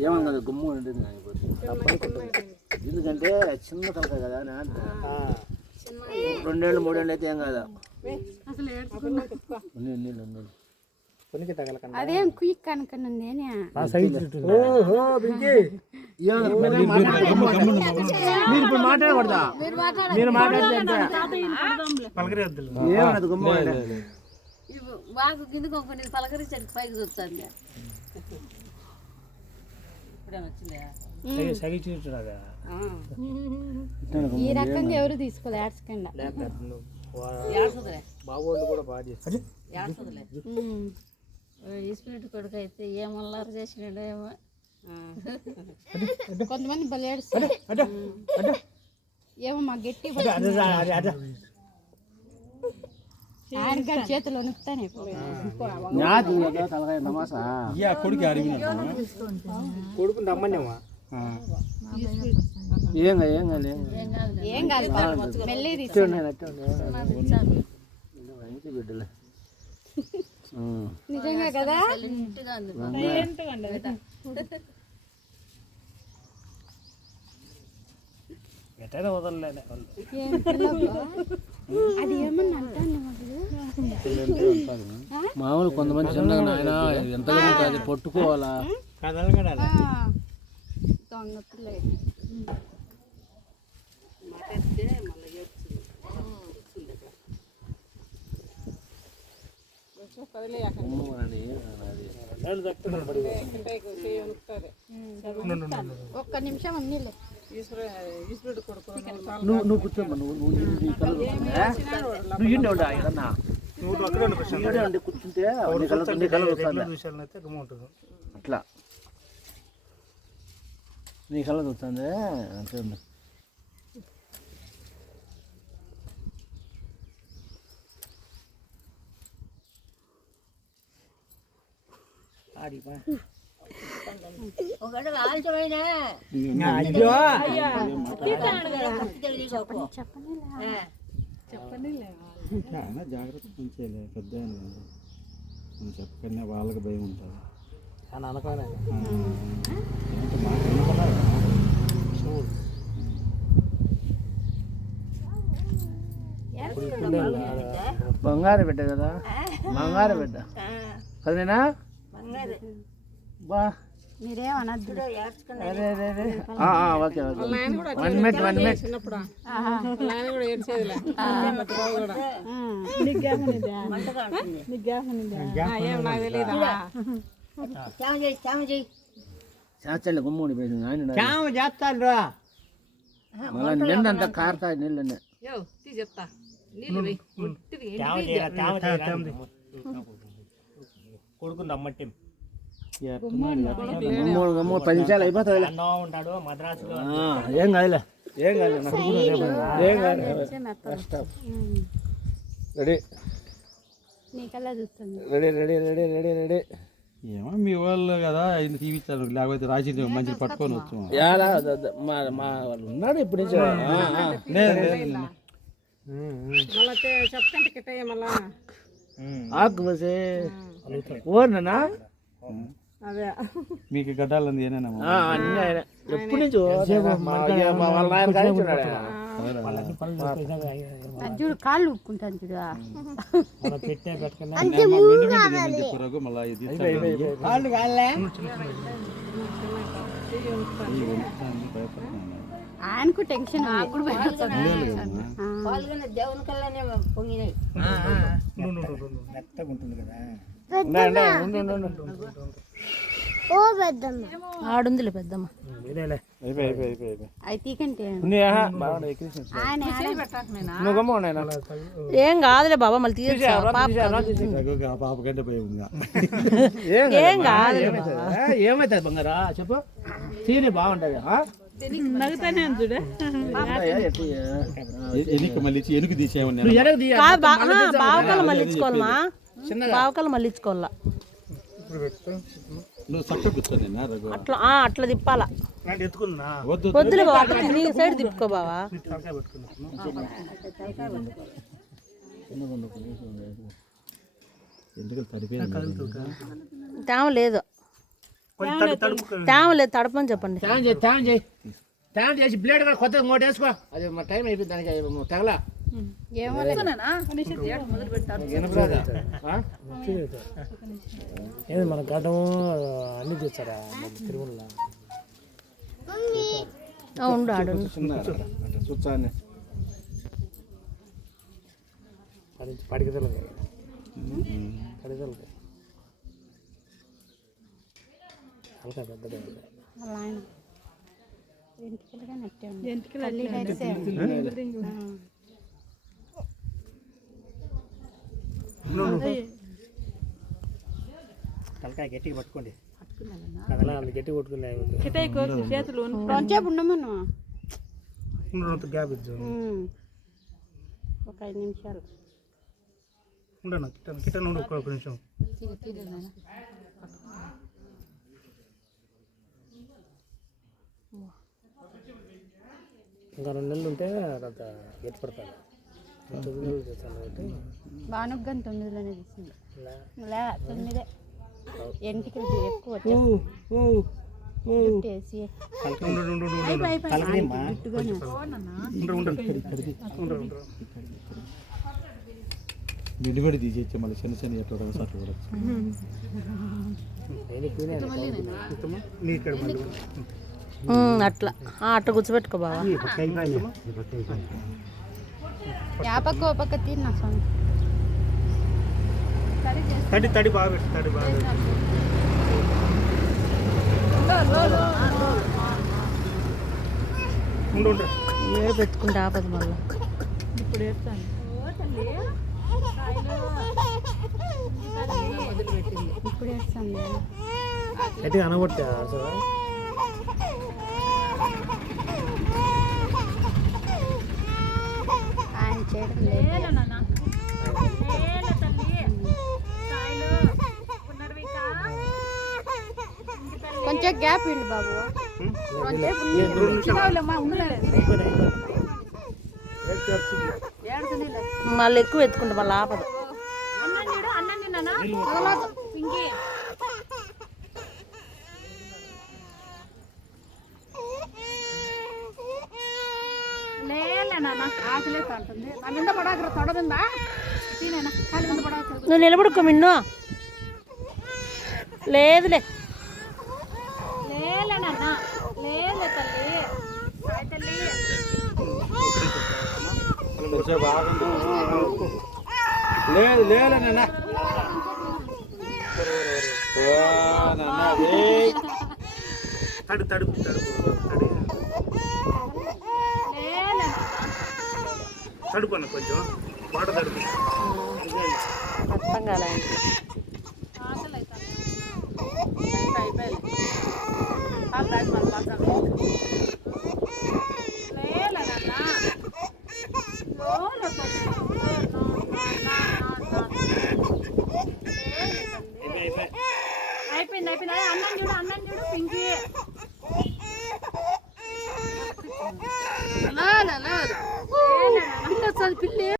ఏమన్నా గుమ్ము ఉండేది ఎందుకంటే చిన్న తలకాయ కదా రెండేళ్ళు మూడేళ్ళు అయితే ఏం కాదా అదేం క్విక్ అనుకున్నాను మీరు మాట్లాడకూడదా మీరు మాట్లాడితే ఏమన్నది గుమ్మ బాగా కిందకి పలకరించండి పైకి చూస్తుంది ఈ రకంగా ఎవరు తీసుకోలే ఏడ్చకుండా ఈస్పీడ్ కొడుకు అయితే ఏమల్లారు చేసినాడు ఏమో కొంతమంది బలి ఏడుస్తారు ఏమో మా గట్టి ఆయన గారి చేతులు వణుకుతానే కొడుకు రమ్మన్నామా ఏం కాదు మెల్లి బిడ్డలే నిజంగా కదా అది ఏమన్నా అంటాను మామూలు కొంతమంది చిన్నగా నాయన ఎంత అది పట్టుకోవాలా దొంగతులే ఒక్క నిమిషం ఉన్నీలే నువ్వు కూర్చోమ్మా నువ్వు కూర్చుంటే అట్లా నీ కళ్ళ చూస్తుంది అంతే ఉంది జాగ్రత్త పెంచేలే పెద్ద చెప్పకనే వాళ్ళకి భయం ఉంటుంది అని అనుకోలే బంగారు బిడ్డ కదా బంగారు బిడ్డ అదేనా బా మీరేమనద్దు ఓకే ఓకే 1 మినిట్ చేస్తాడు గుమ్మడి చేస్తాడు రా మళ్ళీ నిండంతా కారుతాయి నీళ్ళనే కొడుకు నమ్మట్టి గమ్ము 10 నిమిషాలు అయిపోతుంది ఉంటాడు మద్రాసులో ఏం కాదులే ఏం కాదు రెడీ నీకల్లా చూస్తుంది రెడీ ఏమో మీ వాళ్ళు కదా ఆయన తీపిచ్చారు లేకపోతే రాసి మంచి పట్టుకొని వచ్చు మా వాళ్ళు ఉన్నాడు ఇప్పుడు ఆకు బసే ఓర్నా అదే మీకు గడ్డాలంది ఏనేనా ఎప్పటి నుంచో చూడు కాళ్ళు ఊపుకుంటాను చూడు ఆయనకు టెన్షన్ దేవుని కల్లానే పొంగినాయి ఆడుందిలే పెద్దమ్మ ఏం కాదులే బాబా మళ్ళీ తీయచ్చు పాప కంటే భయం ఏం కాదు ఏమైతుంది బంగారా చెప్పు తీని బాగుంటది నగుతానే చూడ మళ్ళీ ఎనుకు తీసేయమని బావకాలు మళ్ళించుకోవాలమా బావకాలు మళ్ళించుకోవాలా నువ్వు చక్క కూర్చోని అట్లా అట్లా తిప్పాలా వద్దులే బావ నీ సైడ్ తిప్పుకో బావా ఎందుకు తడిపోయింది తేమ లేదు తడపని చెప్పండి. ట్యాన్ చేసి బ్లేడ్ కూడా కొత్తగా ఇంకోటి వేసుకో. అది మా టైం అయిపోయింది దానికి తగలా ఏది మన గడ్డము అన్ని తెచ్చారా తిరుమల ఉండు ఆడు చూచాన్ని పడికిదలకి హల్కా పెద్దగా వాళ్ళ ఆయన ఎంటికలుగా నట్టే ఉంది. తలకాయ గట్టిగా పట్టుకోండి. కదలా అంత గట్టి కొట్టుకున్నాయి చేతులు కొంచెంసేపు ఉండమను గ్యాప్ ఇచ్చు ఒక 5 నిమిషాలు. ఉండను కిటన్ ఉండు ఒక నిమిషం. ఇంకా 2 నెలలు ఉంటే అంత గట్టి పడతాను. 9 నెలలు చేస్తాను కాబట్టి బానుగ్గాని 9లోనే తీసింది. లే 9 ఎంటికలు ఎక్కువ వచ్చేసి విడిపడి తీసేచ్చే మళ్ళీ చిన్న చిన్న ఎట్లా సార్లు కూడా అట్లా అట్లా కూర్చోబెట్టుకో బావా. పక్క ఓ పక్క తిన్నా స్వామి. తడి బాగా పెట్టు తడి బాగా ఏ పెట్టుకుంటే ఆపదు మళ్ళీ. ఇప్పుడు ఇప్పుడు వేస్తాను గట్టిగా అనబట్టా అసలు ఆయన చేయడం లేదు. కొంచెం గ్యాప్ ఇండి బాబు. మళ్ళీ ఎక్కువ ఎత్తుకుంటే మళ్ళీ ఆపదు. నువ్వు నిలబడుకో మిన్ను. లేదులే లేదు లేదన్నా తడి తడి తడి తడుపున్న కొంచెం వాటర్ తడుపు అర్థం కాలే. అయిపోయింది. అన్నం చూడు పింకి.